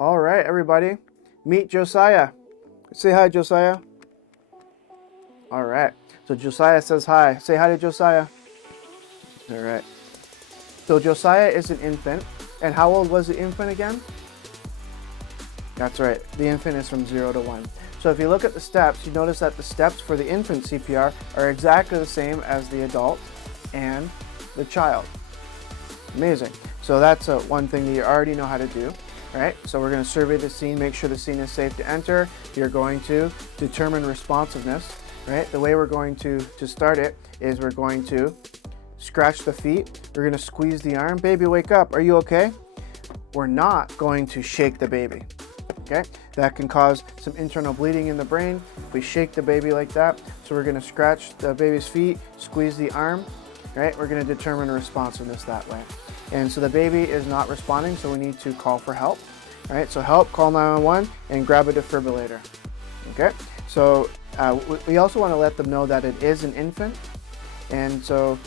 All right, everybody, meet Josiah. Say hi, Josiah. All right, so Josiah says hi. Say hi to Josiah. All right. So Josiah is an infant. And how old was the infant again? That's right. The infant is from 0 to 1. So if you look at the steps, you notice that the steps for the infant CPR are exactly the same as the adult and the child. Amazing. So that's one thing that you already know how to do, right? So we're going to survey the scene, make sure the scene is safe to enter. You're going to determine responsiveness, right? The way we're going to start it is we're going to scratch the feet. We're going to squeeze the arm. Baby, wake up. Are you okay? We're not going to shake the baby. Okay? That can cause some internal bleeding in the brain if we shake the baby like that. So we're going to scratch the baby's feet, squeeze the arm, right? We're going to determine responsiveness that way. And so the baby is not responding, so we need to call for help. All right? So help, call 911, and grab a defibrillator. Okay? So we also want to let them know that it is an infant. And so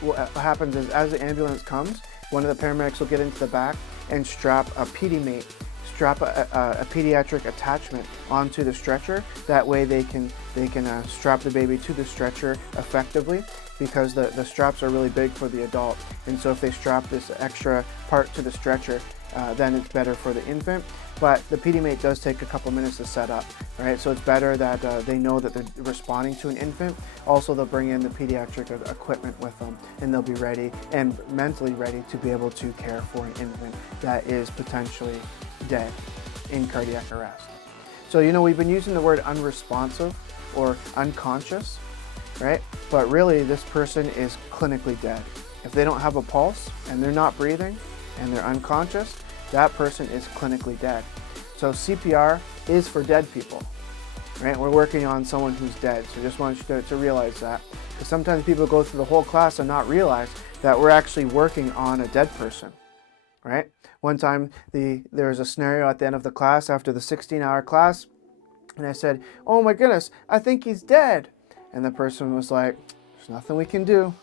what happens is as the ambulance comes, one of the paramedics will get into the back and strap a PD-mate, strap a pediatric attachment onto the stretcher. That way they can strap the baby to the stretcher effectively, because the straps are really big for the adult. And so if they strap this extra part to the stretcher, then it's better for the infant. But the PD-mate does take a couple minutes to set up, right? So it's better that they know that they're responding to an infant. Also, they'll bring in the pediatric equipment with them, and they'll be ready and mentally ready to be able to care for an infant that is potentially dead in cardiac arrest. So, we've been using the word unresponsive or unconscious, right? But really, this person is clinically dead. If they don't have a pulse and they're not breathing and they're unconscious, that person is clinically dead. So CPR is for dead people, right? We're working on someone who's dead. So just want you to realize that, because sometimes people go through the whole class and not realize that we're actually working on a dead person, right? One time there was a scenario at the end of the class after the 16-hour class, and I said, "Oh my goodness, I think he's dead." And the person was like, "There's nothing we can do."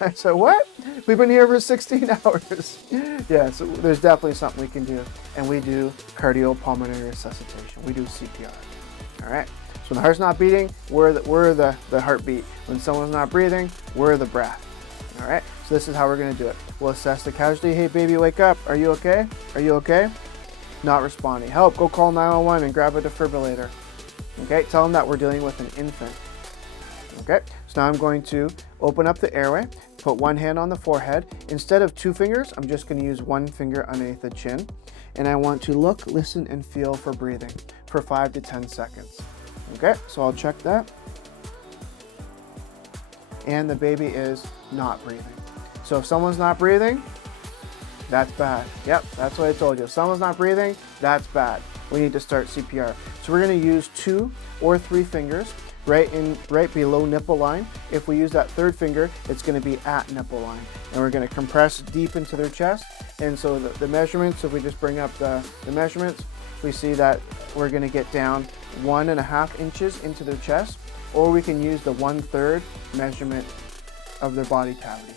I said, "What? We've been here for 16 hours. Yeah, so there's definitely something we can do. And we do cardiopulmonary resuscitation. We do CPR. All right. So when the heart's not beating, we're the heartbeat. When someone's not breathing, we're the breath. All right. So this is how we're going to do it. We'll assess the casualty. Hey, baby, wake up. Are you okay? Are you okay? Not responding. Help. Go call 911 and grab a defibrillator. Okay. Tell them that we're dealing with an infant. Okay, so now I'm going to open up the airway, put one hand on the forehead. Instead of 2 fingers, I'm just going to use 1 finger underneath the chin. And I want to look, listen, and feel for breathing for 5 to 10 seconds. Okay, so I'll check that. And the baby is not breathing. So if someone's not breathing, that's bad. Yep, that's what I told you. If someone's not breathing, that's bad. We need to start CPR. So we're going to use 2 or 3 fingers right below nipple line. If we use that 3rd finger, it's going to be at nipple line. And we're going to compress deep into their chest. And so the measurements, if we just bring up the measurements, we see that we're going to get down 1.5 inches into their chest, or we can use the 1/3 measurement of their body cavity.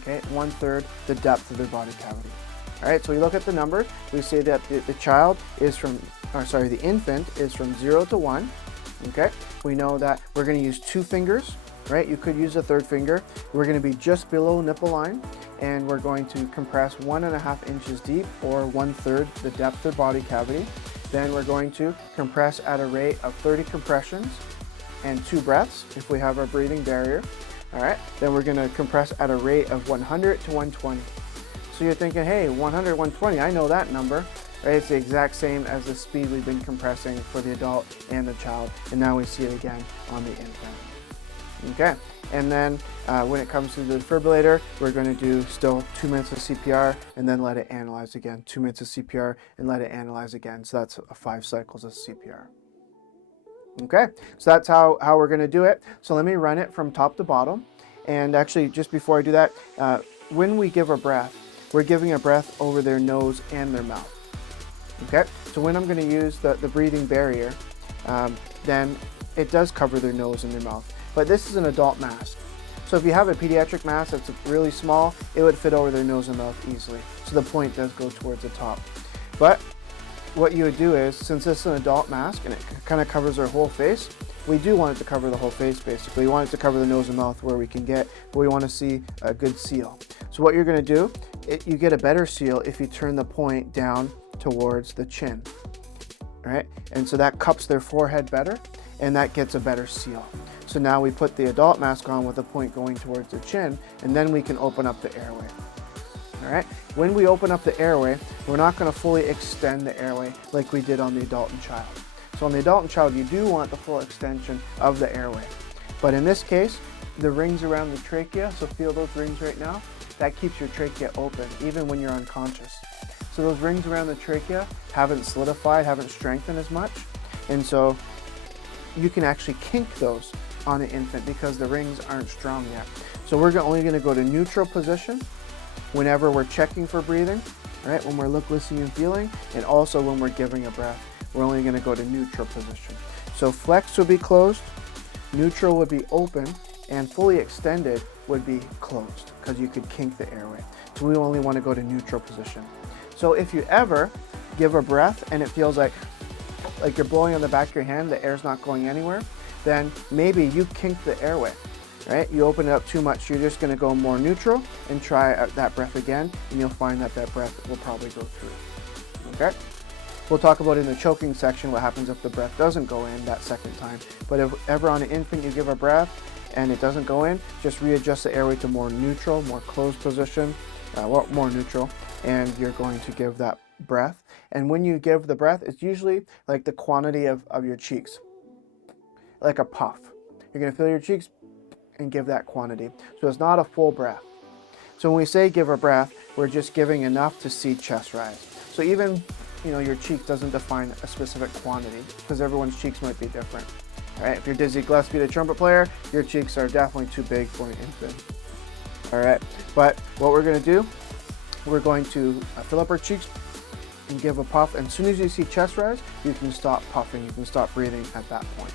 Okay, 1/3 the depth of their body cavity. All right, so we look at the numbers. We say that the infant is from 0 to 1. Okay, we know that we're going to use 2 fingers, right? You could use a 3rd finger. We're going to be just below nipple line, and we're going to compress 1.5 inches deep, or 1/3 the depth of body cavity. Then we're going to compress at a rate of 30 compressions and 2 breaths if we have our breathing barrier. All right, then we're going to compress at a rate of 100 to 120. So you're thinking, hey, 100, 120, I know that number. Right, it's the exact same as the speed we've been compressing for the adult and the child, and now we see it again on the infant. Okay, and then when it comes to the defibrillator, we're going to do still 2 minutes of CPR and then let it analyze again. 2 minutes of CPR and let it analyze again. So that's 5 cycles of CPR. Okay, so that's how we're going to do it. So let me run it from top to bottom. And actually, just before I do that, when we give a breath, we're giving a breath over their nose and their mouth. Okay, so when I'm going to use the breathing barrier, then it does cover their nose and their mouth. But this is an adult mask. So if you have a pediatric mask that's really small, it would fit over their nose and mouth easily. So the point does go towards the top. But what you would do is, since it's an adult mask and it kind of covers their whole face, we do want it to cover the whole face basically. We want it to cover the nose and mouth where we can get, but we want to see a good seal. So what you're going to do, you get a better seal if you turn the point down towards the chin. All right? And so that cups their forehead better, and that gets a better seal. So now we put the adult mask on with the point going towards the chin, and then we can open up the airway. All right? When we open up the airway, we're not going to fully extend the airway like we did on the adult and child. So on the adult and child, you do want the full extension of the airway. But in this case, the rings around the trachea, so feel those rings right now, that keeps your trachea open even when you're unconscious. So those rings around the trachea haven't solidified, haven't strengthened as much, and so you can actually kink those on an infant because the rings aren't strong yet. So we're only going to go to neutral position whenever we're checking for breathing, all right, when we're listening and feeling, and also when we're giving a breath. We're only going to go to neutral position. So flex would be closed, neutral would be open, and fully extended would be closed because you could kink the airway. So we only want to go to neutral position. So if you ever give a breath and it feels like you're blowing on the back of your hand, the air's not going anywhere, then maybe you kink the airway, right? You open it up too much. You're just going to go more neutral and try that breath again, and you'll find that that breath will probably go through. Okay? We'll talk about in the choking section what happens if the breath doesn't go in that second time. But if ever on an infant you give a breath and it doesn't go in, just readjust the airway to more neutral, more closed position, more neutral, and you're going to give that breath. And when you give the breath, it's usually like the quantity of your cheeks, like a puff. You're going to fill your cheeks and give that quantity. So it's not a full breath. So when we say give a breath, we're just giving enough to see chest rise. So even your cheek doesn't define a specific quantity because everyone's cheeks might be different. All right, if you're Dizzy Gillespie, the trumpet player, your cheeks are definitely too big for an infant. All right, but what we're going to do, we're going to fill up our cheeks and give a puff. And as soon as you see chest rise, you can stop puffing. You can stop breathing at that point.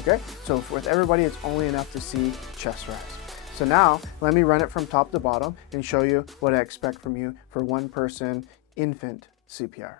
Okay, so with everybody, it's only enough to see chest rise. So now let me run it from top to bottom and show you what I expect from you for one person infant CPR.